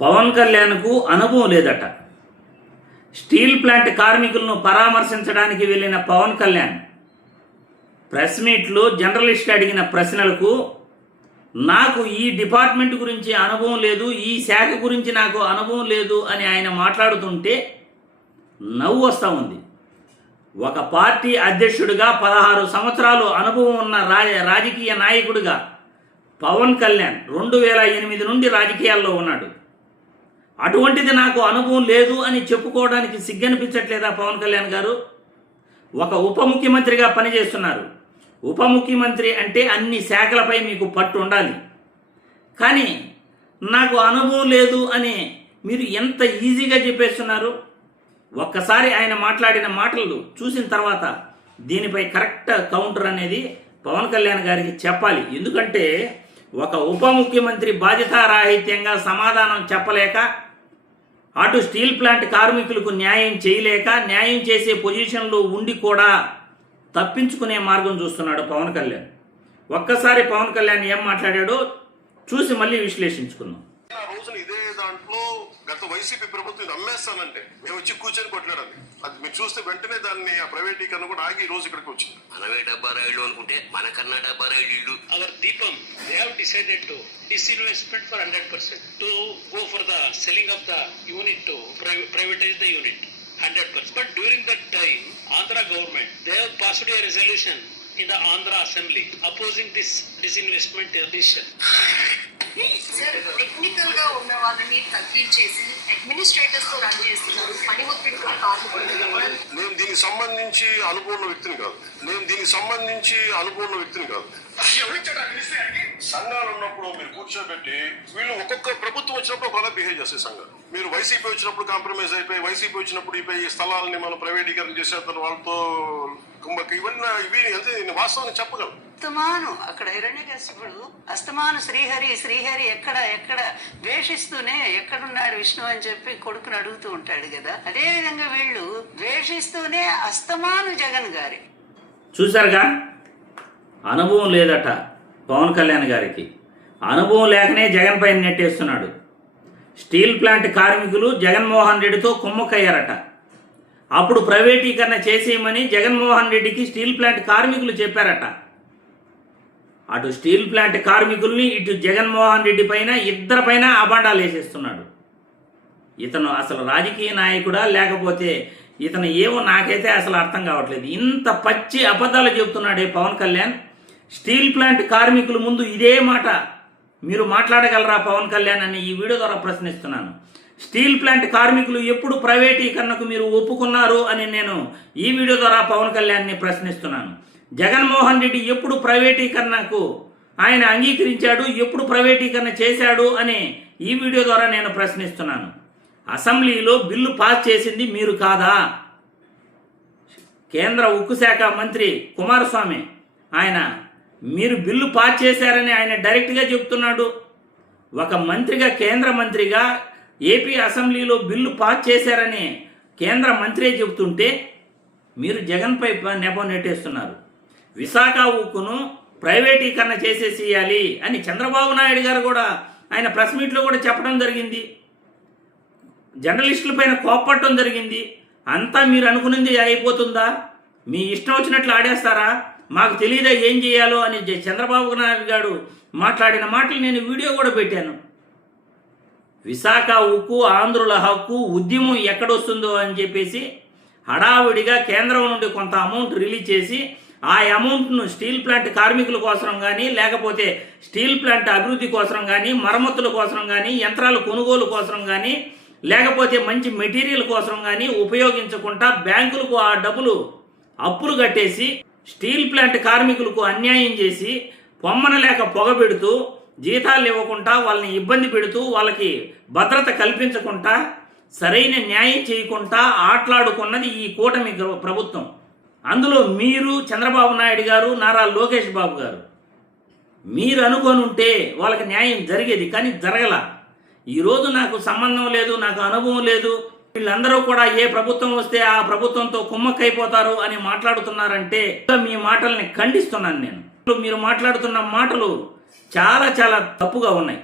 పవన్ కళ్యాణ్కు అనుభవం లేదట. స్టీల్ ప్లాంట్ కార్మికులను పరామర్శించడానికి వెళ్ళిన పవన్ కళ్యాణ్ ప్రెస్ మీట్లో జర్నలిస్ట్ అడిగిన ప్రశ్నలకు నాకు ఈ డిపార్ట్మెంట్ గురించి అనుభవం లేదు, ఈ శాఖ గురించి నాకు అనుభవం లేదు అని ఆయన మాట్లాడుతుంటే నవ్వు వస్తూ ఉంది. ఒక పార్టీ అధ్యక్షుడిగా 16 సంవత్సరాలు అనుభవం ఉన్న రాజకీయ నాయకుడిగా పవన్ కళ్యాణ్ 2008 నుండి రాజకీయాల్లో ఉన్నాడు. అటువంటిది నాకు అనుభవం లేదు అని చెప్పుకోవడానికి సిగ్గనిపించట్లేదా పవన్ కళ్యాణ్ గారు? ఒక ఉప ముఖ్యమంత్రిగా పనిచేస్తున్నారు. ఉప ముఖ్యమంత్రి అంటే అన్ని శాఖలపై మీకు పట్టు ఉండాలి. కానీ నాకు అనుభవం లేదు అని మీరు ఎంత ఈజీగా చెప్పేస్తున్నారు. ఒక్కసారి ఆయన మాట్లాడిన మాటలు చూసిన తర్వాత దీనిపై కరెక్ట్ కౌంటర్ అనేది పవన్ కళ్యాణ్ గారికి చెప్పాలి. ఎందుకంటే ఒక ఉప ముఖ్యమంత్రి బాధ్యతారాహిత్యంగా సమాధానం చెప్పలేక, అటు స్టీల్ ప్లాంట్ కార్మికులకు న్యాయం చేయలేక, న్యాయం చేసే పొజిషన్లో ఉండి కూడా తప్పించుకునే మార్గం చూస్తున్నాడు పవన్ కళ్యాణ్. ఒక్కసారి పవన్ కళ్యాణ్ ఏం మాట్లాడాడో చూసి మళ్ళీ విశ్లేషించుకుందాం. ఆ రోజున ఇదే దాంట్లో గత వైసీపీ ప్రభుత్వం నమ్మేస్తానంటే మేము వచ్చి కూర్చొని కొట్లాడాలి. అది మీరు చూస్తే వెంటనే దాన్ని ఆ ప్రైవేటీకరణ కూడా ఆగి ఈ రోజు ఇక్కడికి వచ్చింది. మనమే 70 రైళ్లు అనుకుంటే మనకన్నా 70 రైళ్లు. Our Deepam, they have decided to disinvestment for 100%, to go for the selling of the unit, to privatize the unit 100%. But during that time, Andhra government, they have passed a resolution in the Andhra Assembly opposing this disinvestment decision. Sir, technical గా ఉన్న వాళ్ళని తగ్గించేసి administrators తో run చేస్తున్నారు. పని ఒత్తిడి నేను దీనికి సంబంధించి అనుభవం వ్యక్తిని కాదు. సంఘాలు ఉన్నప్పుడు మీరు కూర్చోబెట్టి వీళ్ళు ఒక్కొక్క ప్రభుత్వం వచ్చినప్పుడు ఒకలా బిహేవ్ చేస్తాయి సంఘాలు. మీరు వైసీపీ వచ్చినప్పుడు కాంప్రమైజ్ అయిపోయి, వైసీపీ వచ్చినప్పుడు ఈ స్థలాలని మనం ప్రైవేటీకరణ చేసేస్తారు, వాళ్ళతో ఇవి వాస్తవాన్ని చెప్పగలం. అస్తమాను అక్కడ హిరణ్యకశిపుడు అస్తమాను శ్రీహరి ఎక్కడ ద్వేషిస్తూనే ఎక్కడున్నాడు విష్ణు అని చెప్పి కొడుకుని అడుగుతూ ఉంటాడు కదా. అదే విధంగా వీళ్ళు ద్వేషిస్తూనే అస్తమాను జగన్ గారి. చూసారుగా, అనుభవం లేదట పవన్ కళ్యాణ్ గారికి. అనుభవం లేకనే జగన్ పైన నెట్టేస్తున్నాడు. స్టీల్ ప్లాంట్ కార్మికులు జగన్మోహన్ రెడ్డితో కుమ్మక్కయ్యారట. అప్పుడు ప్రైవేటీకరణ చేసేయమని జగన్మోహన్ రెడ్డికి స్టీల్ ప్లాంట్ కార్మికులు చెప్పారట. అటు స్టీల్ ప్లాంట్ కార్మికుల్ని, ఇటు జగన్మోహన్ రెడ్డి పైన, ఇద్దరిపైన అబాండాలు వేసేస్తున్నాడు. ఇతను అసలు రాజకీయ నాయకుడా లేకపోతే ఇతను ఏమో నాకైతే అసలు అర్థం కావట్లేదు. ఇంత పచ్చి అబద్ధాలు చెబుతున్నాడే పవన్ కళ్యాణ్. స్టీల్ ప్లాంట్ కార్మికుల ముందు ఇదే మాట మీరు మాట్లాడగలరా పవన్ కళ్యాణ్ అని ఈ వీడియో ద్వారా ప్రశ్నిస్తున్నాను. స్టీల్ ప్లాంట్ కార్మికులు ఎప్పుడు ప్రైవేటీకరణకు మీరు ఒప్పుకున్నారు అని నేను ఈ వీడియో ద్వారా పవన్ కళ్యాణ్ని ప్రశ్నిస్తున్నాను. జగన్మోహన్ రెడ్డి ఎప్పుడు ప్రైవేటీకరణకు ఆయన అంగీకరించాడు, ఎప్పుడు ప్రైవేటీకరణ చేశాడు అని ఈ వీడియో ద్వారా నేను ప్రశ్నిస్తున్నాను. అసెంబ్లీలో బిల్లు పాస్ చేసింది మీరు కాదా? కేంద్ర ఉక్కు శాఖ మంత్రి కుమారస్వామి ఆయన మీరు బిల్లు పాస్ చేశారని ఆయన డైరెక్ట్గా చెప్తున్నాడు. ఒక మంత్రిగా, కేంద్ర మంత్రిగా ఏపీ అసెంబ్లీలో బిల్లు పాస్ చేశారని కేంద్ర మంత్రి చెబుతుంటే మీరు జగన్పై నెపం నెట్టేస్తున్నారు. విశాఖ ఉక్కును ప్రైవేటీకరణ చేసేసేయాలి అని చంద్రబాబు నాయుడు గారు కూడా ఆయన ప్రెస్ మీట్లో కూడా చెప్పడం జరిగింది. జర్నలిస్టుల పైన కోప్పట్టడం జరిగింది. అంతా మీరు అనుకున్నది అయిపోతుందా? మీ ఇష్టం వచ్చినట్లు ఆడేస్తారా? మాకు తెలియదా ఏం చేయాలో అని చంద్రబాబు నాయుడు గారు మాట్లాడిన మాటలు నేను వీడియో కూడా పెట్టాను. విశాఖ ఉక్కు, ఆంధ్రుల హక్కు ఉద్యమం ఎక్కడొస్తుందో అని చెప్పేసి హడావిడిగా కేంద్రం నుండి కొంత అమౌంట్ రిలీజ్ చేసి ఆ అమౌంట్ను స్టీల్ ప్లాంట్ కార్మికుల కోసం కానీ, లేకపోతే స్టీల్ ప్లాంట్ అభివృద్ధి కోసం కానీ, మరమ్మతుల కోసం కానీ, యంత్రాల కొనుగోలు కోసం కానీ, లేకపోతే మంచి మెటీరియల్ కోసం కానీ ఉపయోగించకుండా బ్యాంకులకు ఆ డబ్బులు అప్పులు కట్టేసి స్టీల్ ప్లాంట్ కార్మికులకు అన్యాయం చేసి పొమ్మన లేక పొగబెడుతూ, జీతాలు ఇవ్వకుండా, వాళ్ళని ఇబ్బంది పెడుతూ, వాళ్ళకి భద్రత కల్పించకుండా, సరైన న్యాయం చేయకుండా ఆటలాడుకున్నది ఈ కూటమి ప్రభుత్వం. అందులో మీరు, చంద్రబాబు నాయుడు గారు, నారా లోకేష్ బాబు గారు మీరు అనుకొని ఉంటే వాళ్ళకి న్యాయం జరిగేది. కానీ జరగల. ఈరోజు నాకు సంబంధం లేదు, నాకు అనుభవం లేదు, వీళ్ళందరూ కూడా ఏ ప్రభుత్వం వస్తే ఆ ప్రభుత్వంతో కుమ్మక్కైపోతారు అని మాట్లాడుతున్నారంటే మీ మాటల్ని ఖండిస్తున్నాను నేను. మీరు మాట్లాడుతున్న మాటలు చాలా చాలా తప్పుగా ఉన్నాయి.